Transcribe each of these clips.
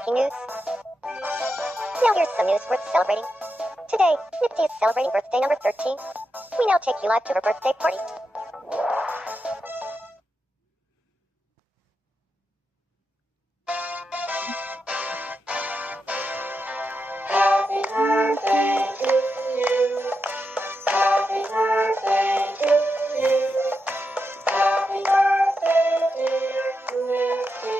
breaking news. Now here's some news worth celebrating. Today, Nifty is celebrating birthday number 13. We now take you live to her birthday party. Happy birthday to you. Happy birthday to you. Happy birthday, dear Nifty.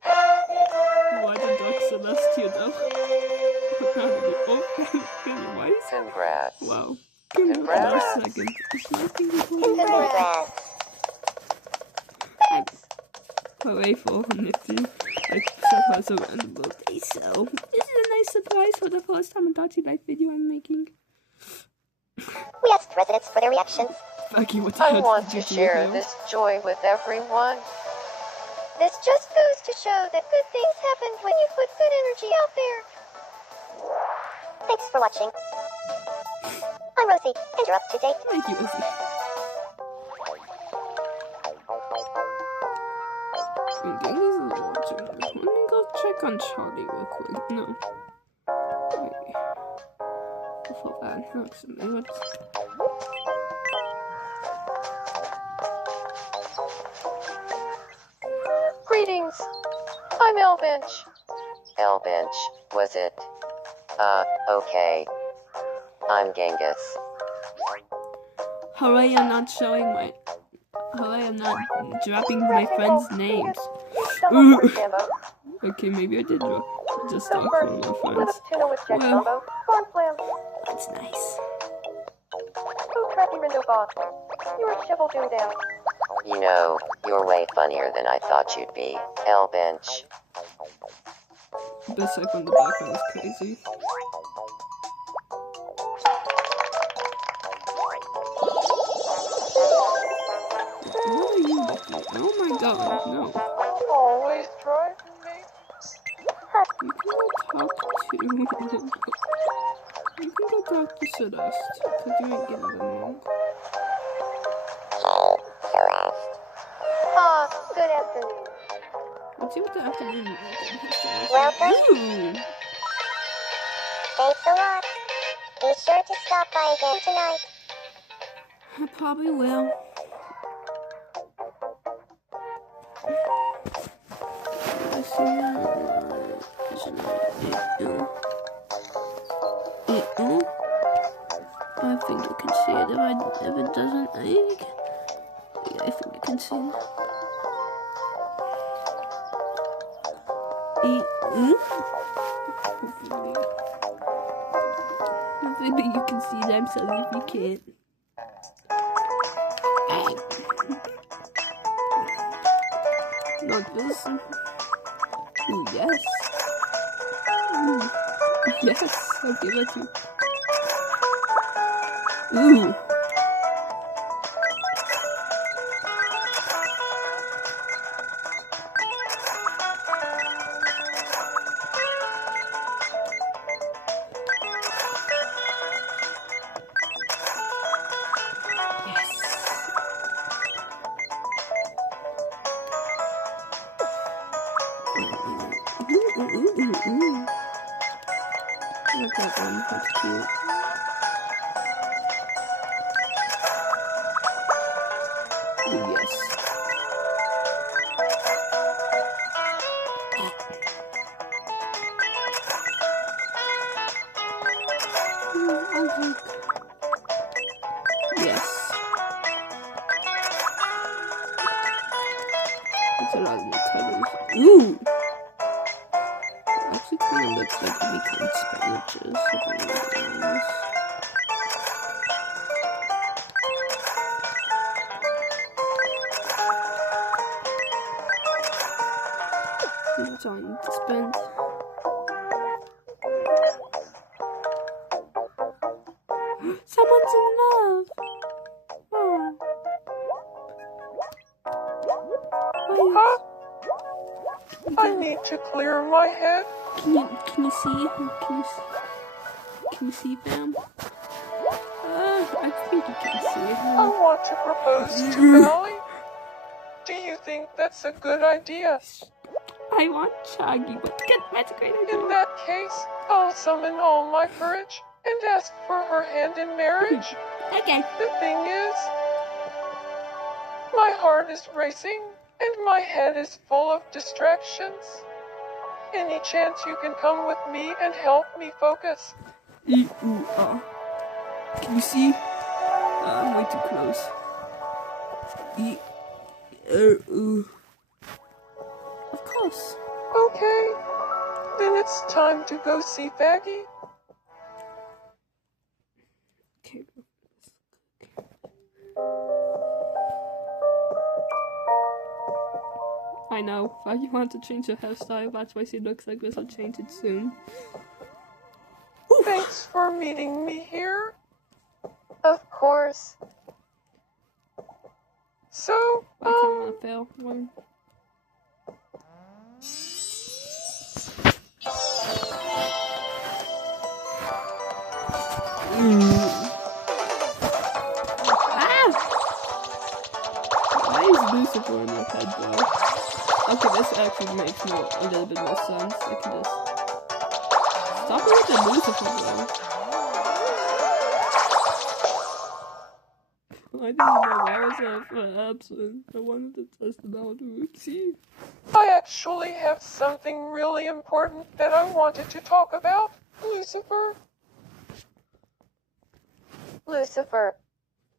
Happy birthday. Why the dog Celestia though? Oh, why is Congrats. wow. Congrats. Last second. Congrats. Hooray for Nifty. Like, surprise a random birthday, so this is a nice surprise for the first Tamadochi live video I'm making. We asked residents for their reactions. Fuck you, what I want to share this joy with everyone. This just goes to show that good things happen when you put good energy out there. Thanks for watching. I'm Rosie, and you're up to date. Thank you, Izzy. Gang is watching. Let me go check on Charlie real quick. No. Wait. Before that, actually, what's... Greetings. I'm Elbench. Elbench, was it? Okay. I'm Genghis. Hooray, I'm not showing my... Hooray, I'm not dropping my friends' names. Ooh. Okay, maybe I did drop... Just talk from my friends. Well, that's nice. You know, you're way funnier than I thought you'd be, Elbench. The sec on the background is crazy. What are you looking? Oh my god, no. Always driving me. You can go talk to... You can go talk to Celeste, because you ain't getting along. Good afternoon. Let's see what the afternoon is like. Welcome. Ooh! Thanks a lot. Be sure to stop by again tonight. I probably will. I think you can see it. If it doesn't, I think you can see it. Maybe you can see it. I'm sorry if you can't. Not this. Ooh, yes. Ooh. Yes, I'll give it to you. Ooh. Ooh. Look at that one, that's cute. Ooh, yes. Yes. That's a lot of new colors. Ooh! Actually kind of looks like we can sandwiches. That's all I need to spend. Someone's in love! Oh. Huh? I need to clear my head. Can you see? Can you see them? I think you can see I them. want to propose to Allie. Do you think that's a good idea? I want Chaggy, but that's a great idea. In that case, I'll summon all my courage and ask for her hand in marriage. Okay. The thing is, my heart is racing and my head is full of distractions. Any chance you can come with me and help me focus? Can you see? I'm way too close. Of course. Okay, then it's time to go see Faggy. Okay. I know. If you want to change your hairstyle, that's why she looks like this. I'll change it soon. Thanks for meeting me here. Of course. So, I kind of want to fail one. Why is Lucifer in your head, though? Okay, this actually makes a little bit more sense. I can just stop it with the Lucifer, though. I didn't know why I was absent. I wanted to test it out. Oopsie. I actually have something really important that I wanted to talk about, Lucifer. Lucifer,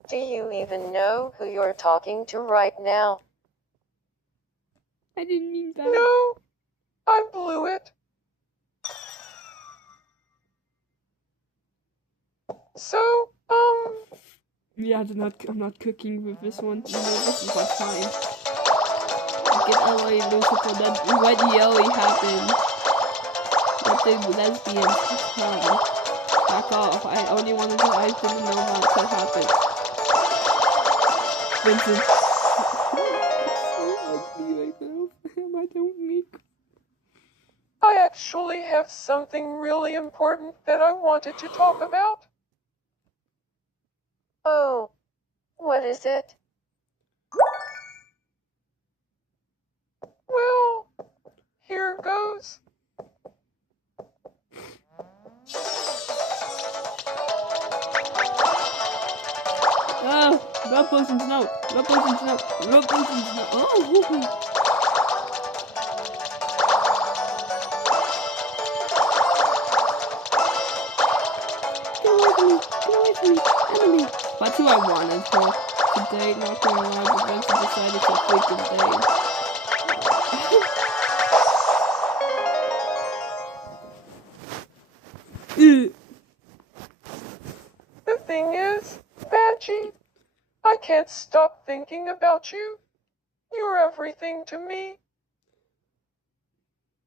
do you even know who you're talking to right now? I didn't mean that. No, I blew it. So, Yeah, I'm not cooking with this one. No, this is not fine. Get away, Lucifer. That what yelly happened. Let the lesbians come. Back off. I only wanted to. I didn't know how to happen. Vincent. So ugly right now. I don't make. I actually have something really important that I wanted to talk about. Oh, what is it? Well, here goes. Oh, rub potions, no. Rub potions, no. Rub potions, no. Oh, Get away from me, Emily. That's who I wanted her to date, not gonna lie, but then she decided to freaking date. The thing is, Badgie, I can't stop thinking about you. You're everything to me.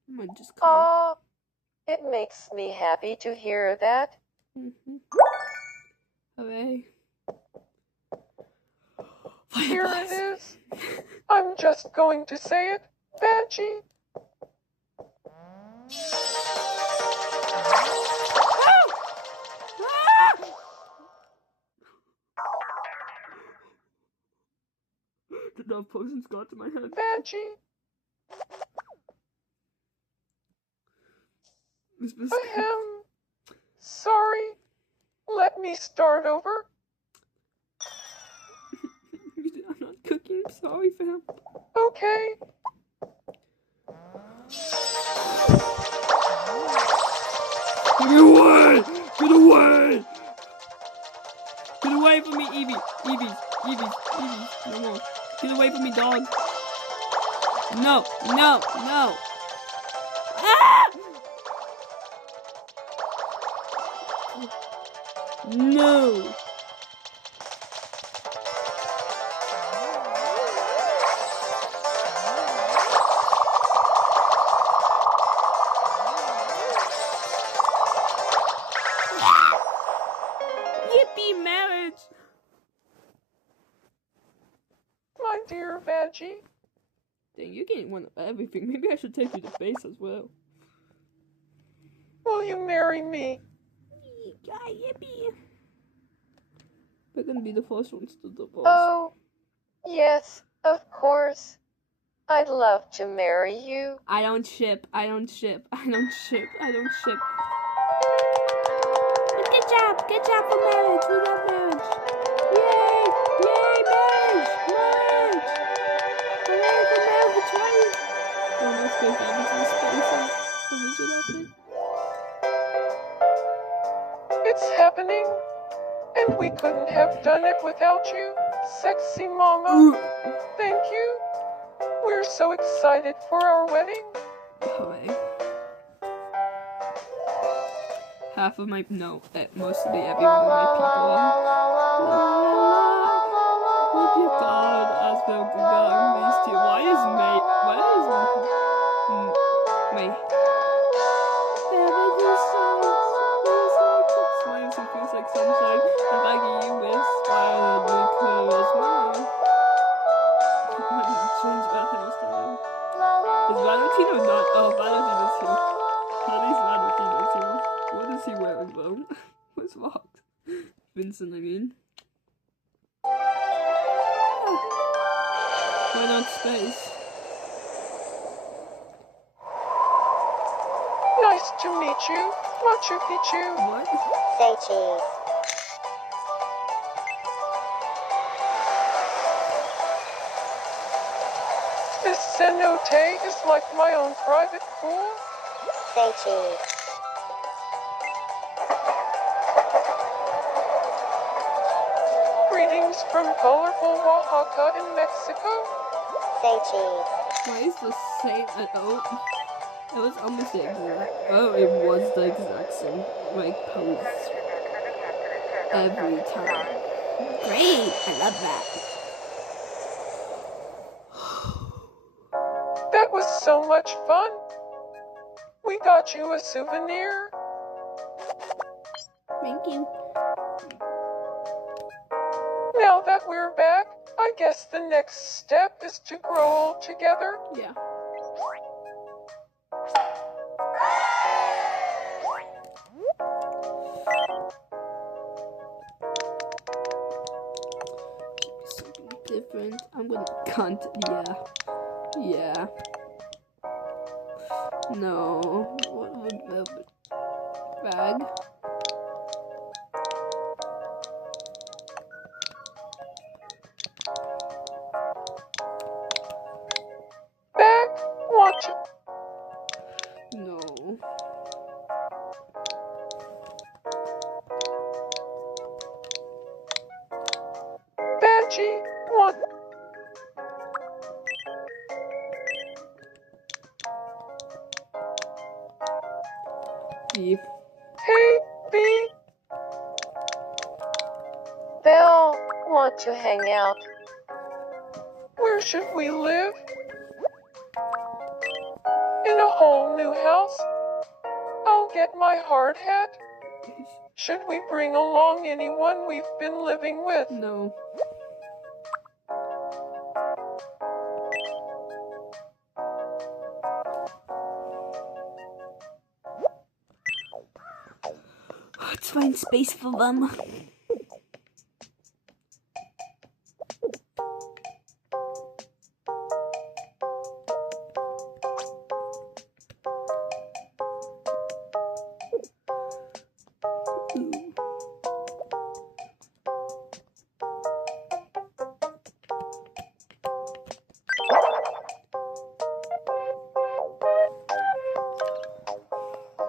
I might just call. Aw, it makes me happy to hear that. Hooray. Here it is. I'm just going to say it, Badgie. The dog potions got to my head. Badgie, I am sorry. Let me start over. I'm not cooking. I'm sorry, fam. Okay. Get away! Get away! Get away from me, Evie! Evie! No more. Get away from me, dog! No! Ah! No! Yippee, marriage! My dear Badgie, Dang, you're getting one of everything. Maybe I should take you to base as well. will you marry me? Yippee! We're gonna be the first ones to divorce. Oh, yes, of course. I'd love to marry you. I don't ship. I don't ship. I don't ship. I don't ship. But good job. Good job for marriage. We love marriage. Yay! Yay, marriage! Marriage! Hooray for marriage, right? Oh, let's go down into the space of wizard outfit. It's happening, and we couldn't have done it without you, sexy mama. Thank you. We're so excited for our wedding. Hooray. Half of my, no, mostly every one of my people are. Would you God, as well God, these two. Why is May, Smiles and feels like sunshine, inviting you with smile and charisma. Change Valentine's time. Is Valentino not? Oh, Valentino's here. Honey's Valentino's here. What is he wearing though? What's wrong? Vincent, I mean. Why not space? Nice to meet you, Machu Picchu. What? Say cheese. This cenote is like my own private pool. Say cheese. Greetings from colorful Oaxaca in Mexico. Say cheese. Why is the same? Oh, it was almost the exact. Oh, it was the exact same like pose every time. Great, I love that. That was so much fun. We got you a souvenir. Thank you. Now that we're back, I guess the next step is to grow old together. Yeah. Something different. I'm gonna cunt. Yeah. No. What would velvet bag? Back, watch it. No. Badgie, what? Beef. Hey, B. They'll want to hang out. Where should we live? In a whole new house? I'll get my hard hat. Should we bring along anyone we've been living with? No. Let's find space for them.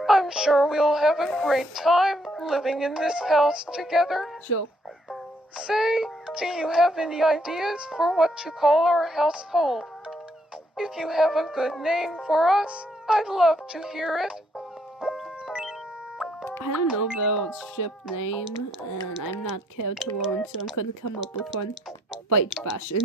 I'm sure we'll have a great time living in this house together. Sure. Say, do you have any ideas for what to call our household? If you have a good name for us, I'd love to hear it. I don't know the ship name, and I'm not cared to learn, so I'm gonna come up with one. Fight fashion.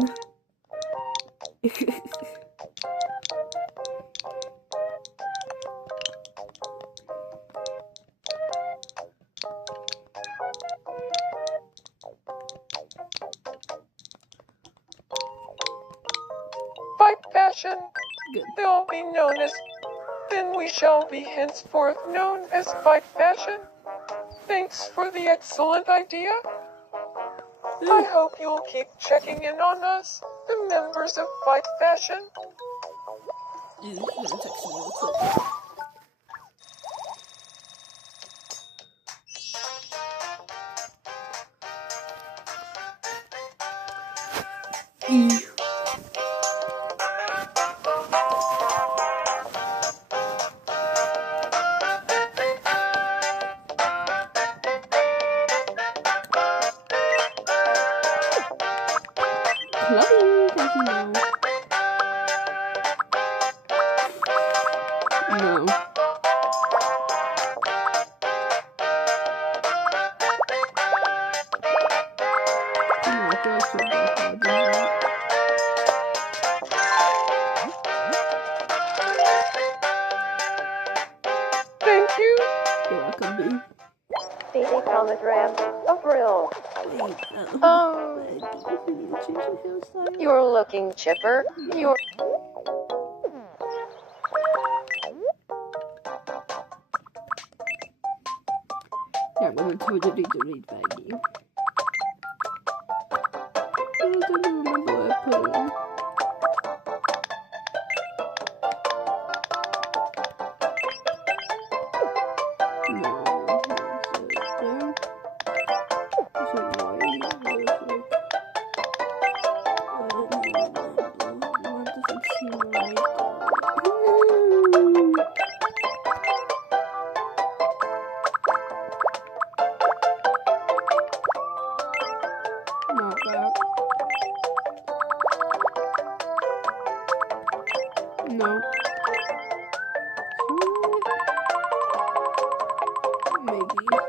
Fight fashion. Good. They'll be known as. Then we shall be henceforth known as Fight Fashion. Thanks for the excellent idea. I hope you'll keep checking in on us, the members of Fight Fashion. I'm gonna text him real quick. Clubbing, does he know? No. No, I feel like so bad for that. Thank you. You're welcome, boo. Stevie Commodram, a thrill. Wait, Um, do you need to change your hairstyle? You're looking chipper. You're Yeah, I'm gonna totally delete Baggy. I don't remember where I put it. No, is it there? Is it right? What doesn't seem right though? Not that. No. Maybe.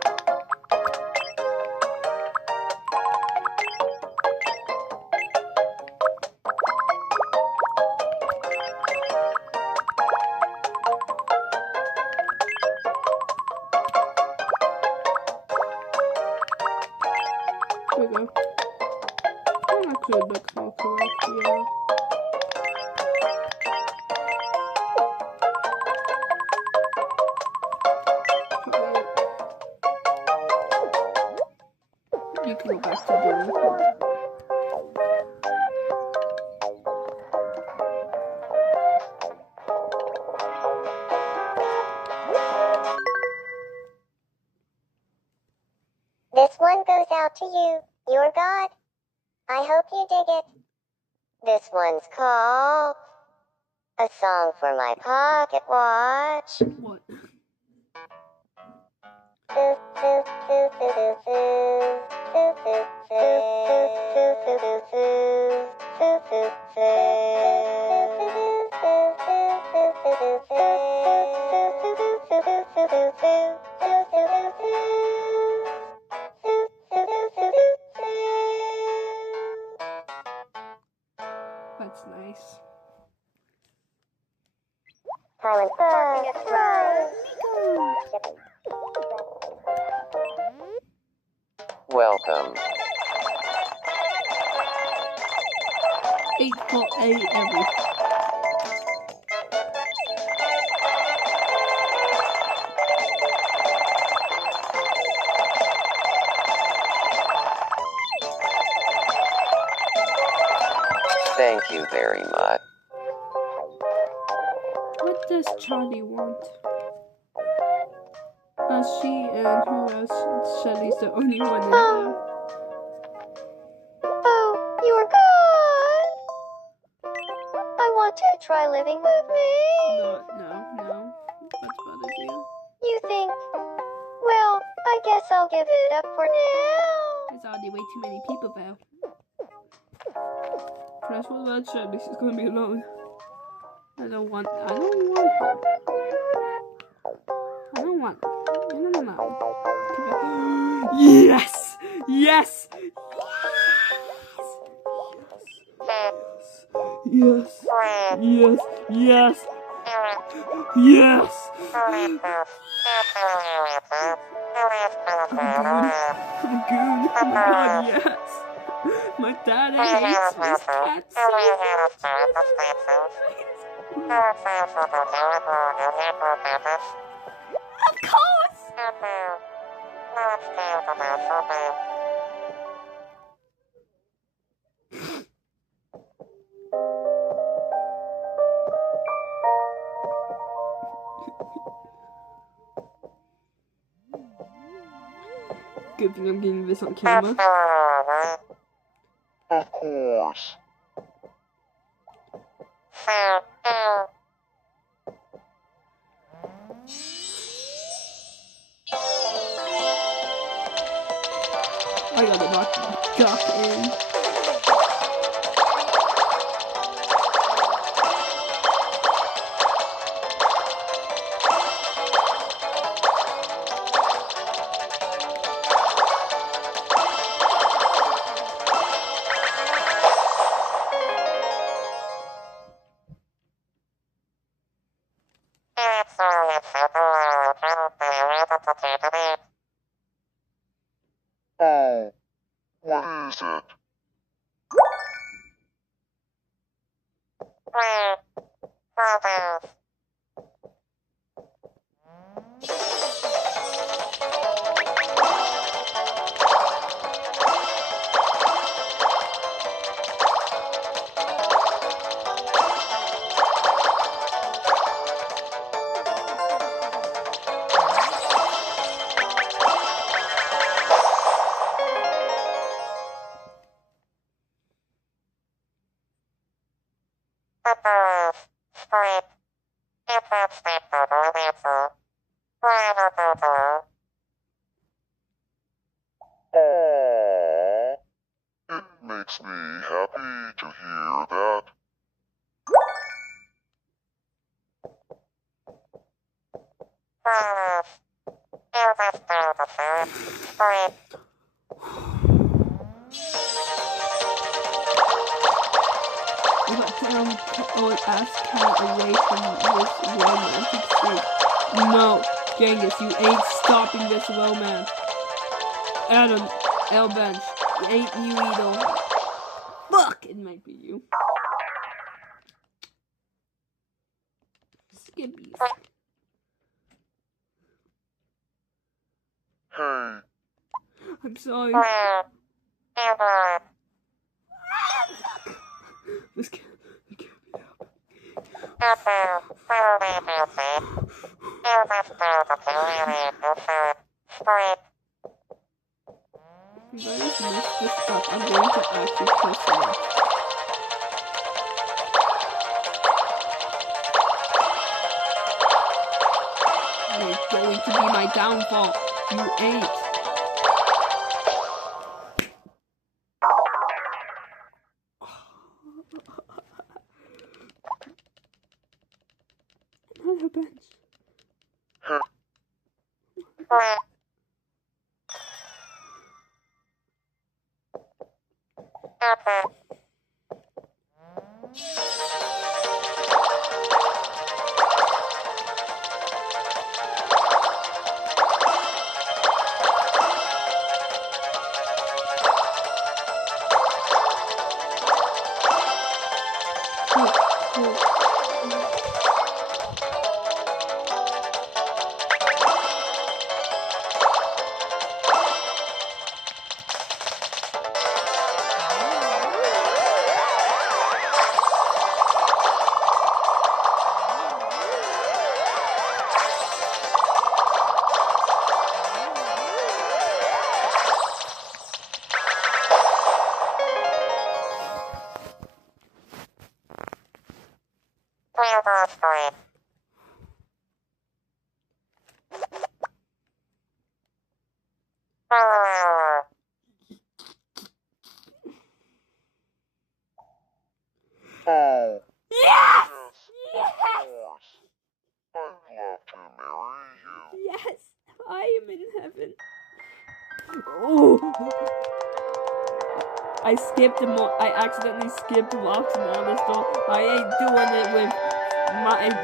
There we go. That actually looks more correct, yeah. You can go back to doing it. This one goes out to you, your God. I hope you dig it. This one's called A Song for My Pocket Watch. What? That's nice. Silent parking at welcome. 8.8 every. Thank you very much. What does Charlie want? She and who else? Shelly's the only one in there. Oh, you're good. I want to try living with me. No. What's bothered you? You think? Well, I guess I'll give it up for now. There's already way too many people there. Plus, what about Shelly? She's gonna be alone. I don't want her. No. Yes! Yes! Yes! Yes! Yes! Yes! I'm good. Oh my god, yes! My dad hates his cat so much. Of course! good thing I'm getting this on camera. Of course. I gotta knock duck in. Oh, what is it? Aww, it makes me happy to hear that. Ask Cat away from this romantic state. No, Genghis, you ain't stopping this romance. Adam, L Bench, ain't you either. Fuck, it might be you. Skippies. Hey, I'm sorry. This can't be happening. If I just mess this up, I'm going to actually piss it off. It's going to be my downfall. You ain't. Another bench. oh, Yes! of course. I'd love to marry you. Yes! I am in heaven. Oh! I skipped him. I accidentally skipped Locks and Alistair. I ain't doing it with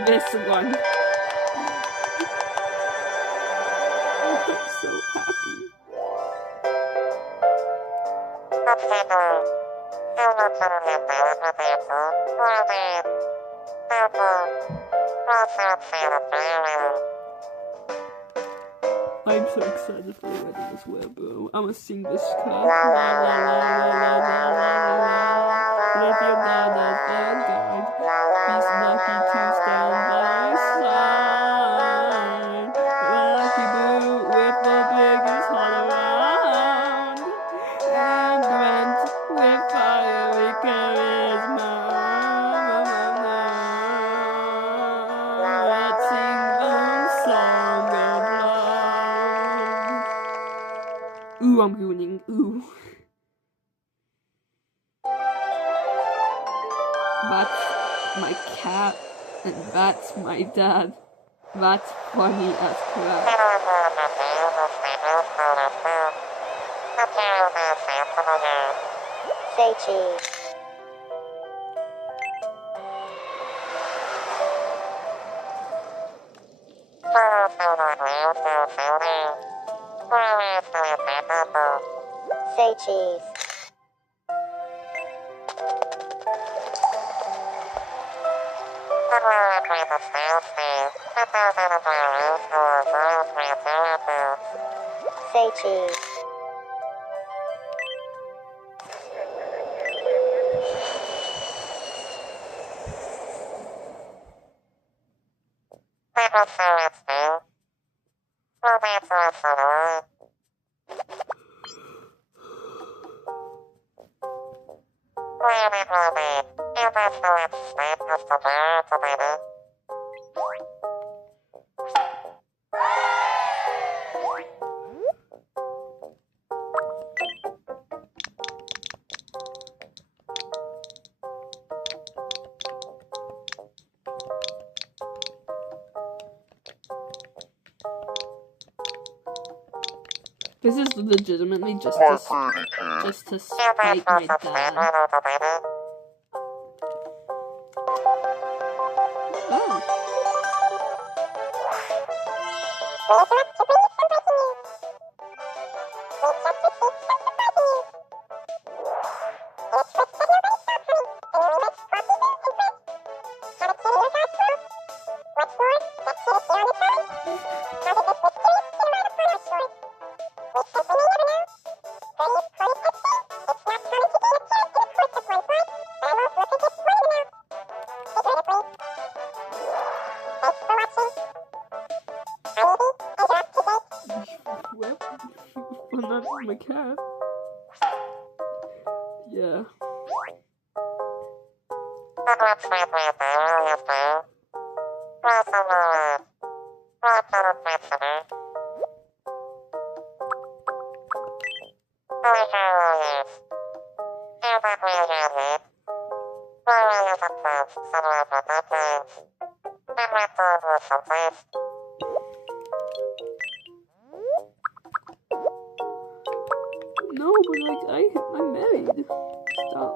this one. I'm so happy. I'm so excited for the wedding as well, bro. I'ma sing this cut. La la la la la la la la. If your God is their guide, he's lucky to stand by your side. Lucky boot with the biggest heart around. Ooh, I'm gooning. Ooh. That's my cat, and that's my dad. That's funny as crap. Say cheese. Say cheese. Say cheese. This is legitimately just to spite my dad. Oh. Well, not my cat. Yeah. No, but like I'm married. Stop.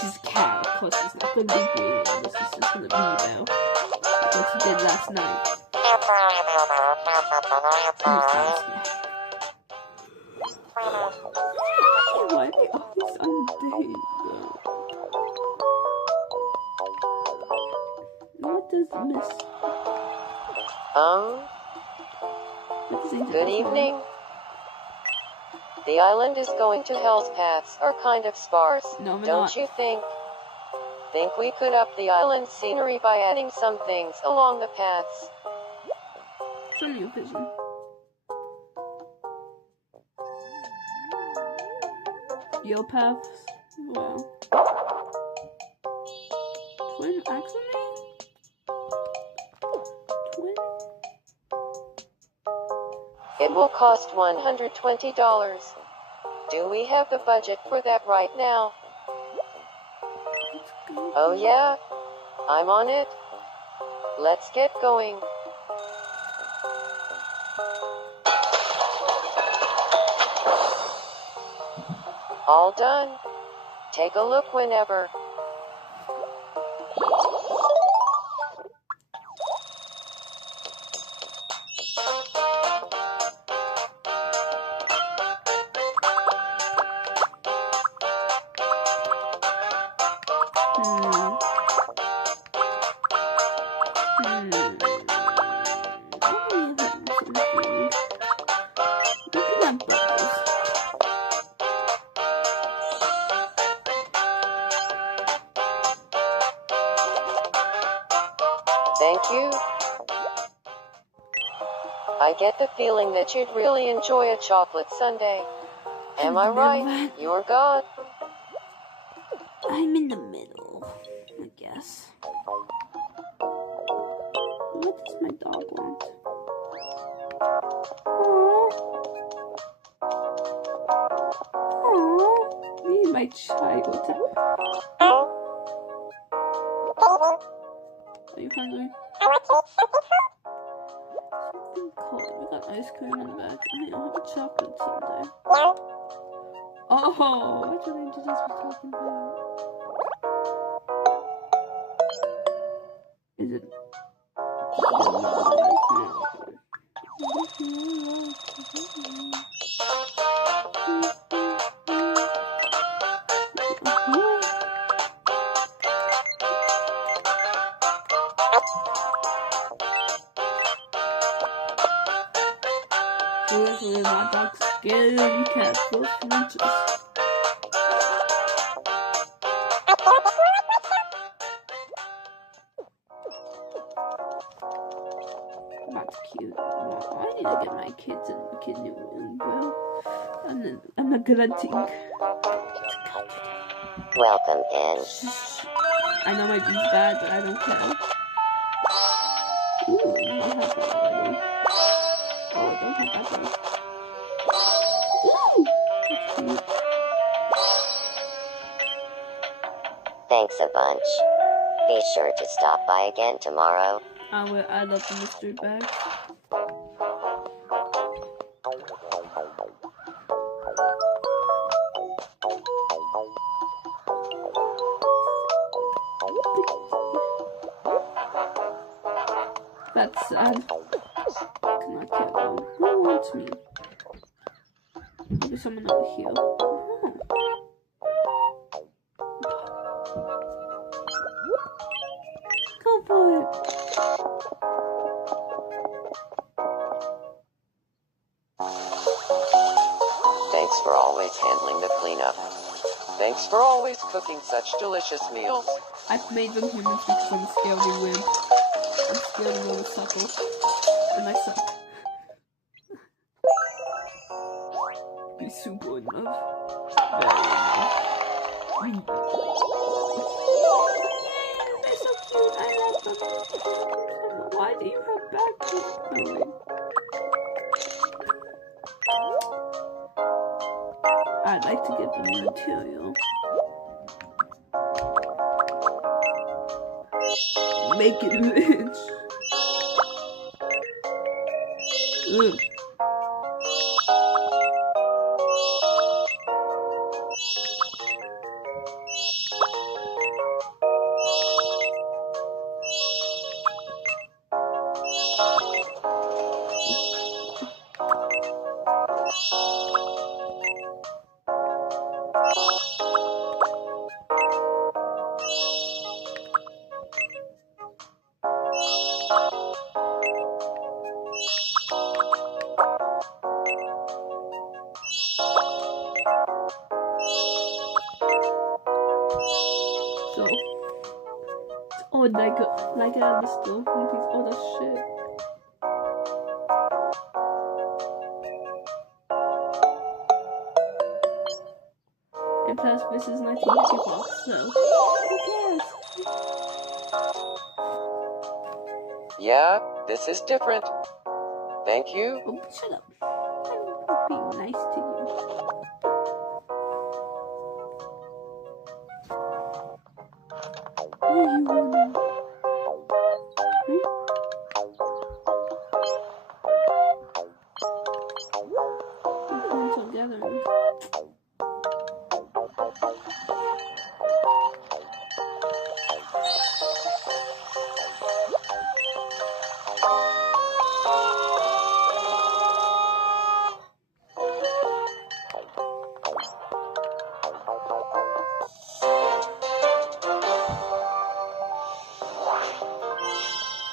She's a cat, of course she's not gonna be green unless she's just gonna be now. Like she did last night. Why are they always on a date though? miss? What is Angel Good Bass evening. The island is going to hell's paths are kind of sparse, No, we're don't not. you think? Think we could up the island scenery by adding some things along the paths? Show me your vision. Geopaths. Wow. Twin axle? Twin? It will cost $120. Do we have the budget for that right now? Let's go. Oh yeah? I'm on it. Let's get going. All done. Take a look whenever. Thank you. I get the feeling that you'd really enjoy a chocolate sundae. Am I right, your God? I'm in the middle, I guess. What does my dog want? Aww. Me and my child. Are you hungry? Something cold. We got ice cream in the back. I don't have a chocolate sundae. Oh, that's what Angel Dust was talking about. Is it? Literally, my dog's scaredy cat full of inches. That's cute. Wow, I need to get my kids in the kidney room, bro. I'm not grunting. Welcome in. I know my beat's bad, but I don't care. Ooh, I have that already. Oh, I don't have that though. Ooh! That's cute. Thanks a bunch. Be sure to stop by again tomorrow. I love the mystery bag. That's sad. Cannot get one. Who wants me? Maybe someone over here. Oh. Go for it. Thanks for always handling the cleanup. Thanks for always cooking such delicious meals. I've made them humans because I'm scared to win. I'm scared of little suckles. And I suck. Be super in love. Very in love. They're so cute. I love them. Why do you have back teeth? I'd like to give them material. Make it rich. Ugh. stove. Oh, like it on the stove. Oh, that's shit. And plus, this is 1954, so who cares? Yeah, this is different. Thank you. Oh, shut up. I'm being nice to you. What are you wanting? We're playing together.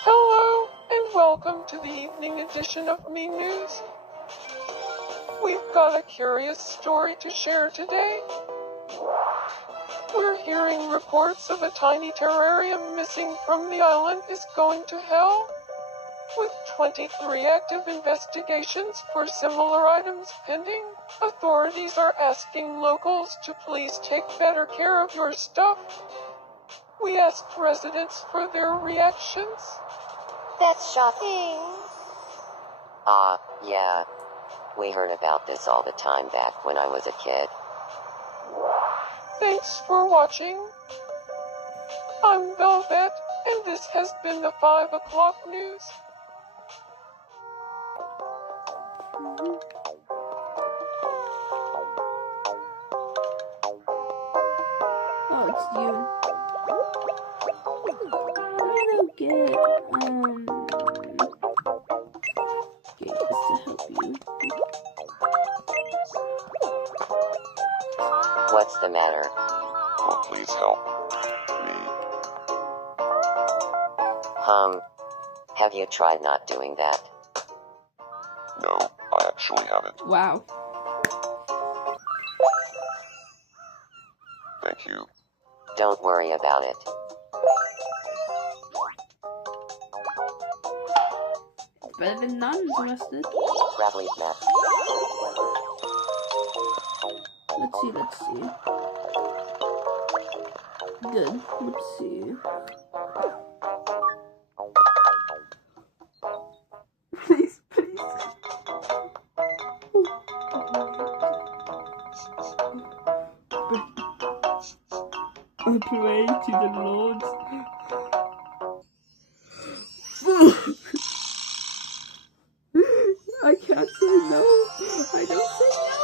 Hello, and welcome to the evening edition of Me News. We've got a curious story to share today. We're hearing reports of a tiny terrarium missing from the island is going to hell. With 23 active investigations for similar items pending, authorities are asking locals to please take better care of your stuff. We asked residents for their reactions. That's shocking. Yeah. We heard about this all the time back when I was a kid. Thanks for watching. I'm Velvet, and this has been the 5 o'clock news. Oh, it's you. I don't get, okay, just to help you. What's the matter? Oh, please help me. Have you tried not doing that? No, I actually haven't. Wow. Thank you. Don't worry about it. Better than none interested. Bradley's map. Let's see. Good. Let's see. Please. I pray to the Lord. I can't say no. I don't say no.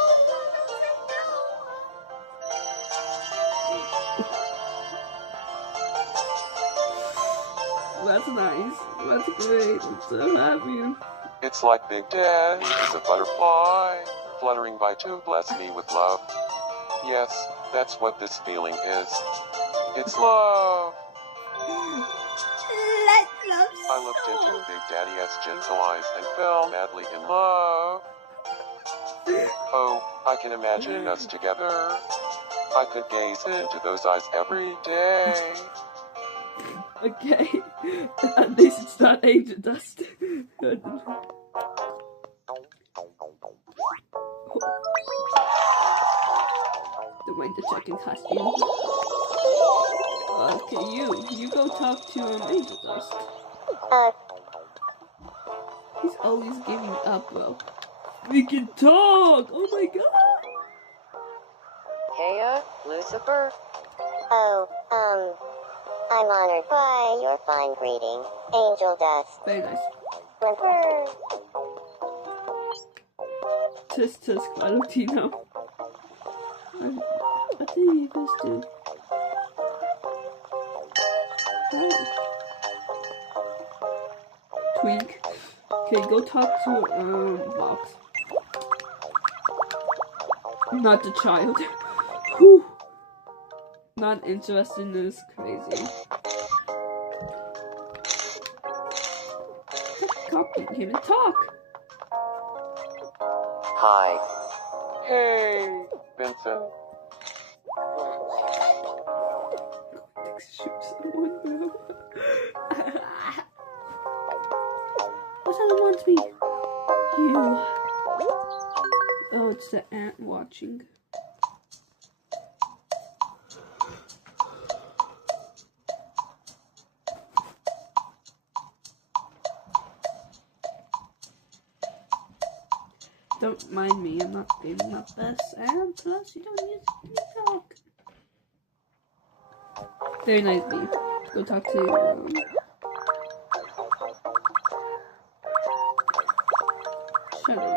That's nice. That's great. I'm so happy. It's like Big Dad is a butterfly, fluttering by to bless me with love. Yes, that's what this feeling is. It's love. I looked into Big Daddy S. gentle eyes and fell madly in love. Oh, I can imagine us together. I could gaze into those eyes every day. Okay. At least it's not angel dust. Good. Don't mind the checking costume. Okay, you go talk to Angel Dust. He's always giving up, bro. We can talk! Oh my god! Heya, Lucifer. I'm honored by your fine greeting, Angel Dust. Very nice. Tisk, Valentino. What do you guys do? Oh. Tweak. Okay, go talk to, Box. Not the child. Whew. Not interested in this. Crazy. Copying him and talk. Hi. Hey, Vincent. shoot someone, bro. What's that that wants me? You. Oh, it's the ant watching. Don't mind me, I'm not being my best, and plus you don't use me talk. Very nice, B. Go talk to Shuddy.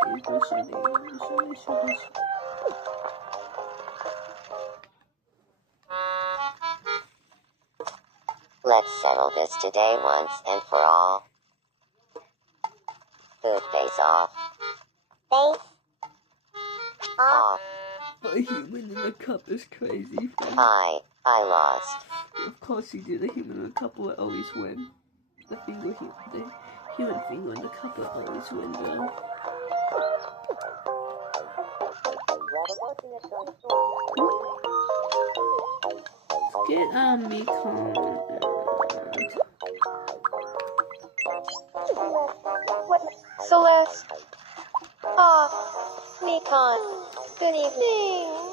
Let's settle this today once and for all. Food face off. Face off. A human in a cup is crazy. I lost. Of course you do. The human in a cup will always win. The human finger in the cup will always win, though. Let's get Mekon Celeste. Ah, Mekon. Good evening.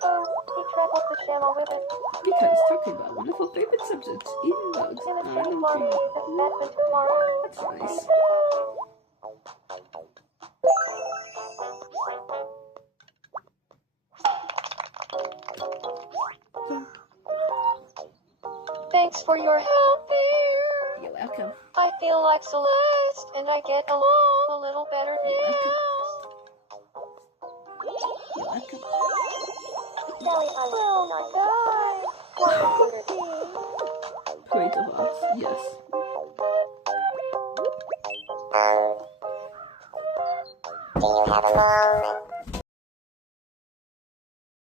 Oh, he traveled the channel with it. Because talking about wonderful favorite subjects, eating bugs. I don't That's nice. Thanks for your help there. You're welcome. I feel like Celeste, and I get along a little better now. You're welcome. Sally, I will not die. Great of us, yes. Do you have a moment?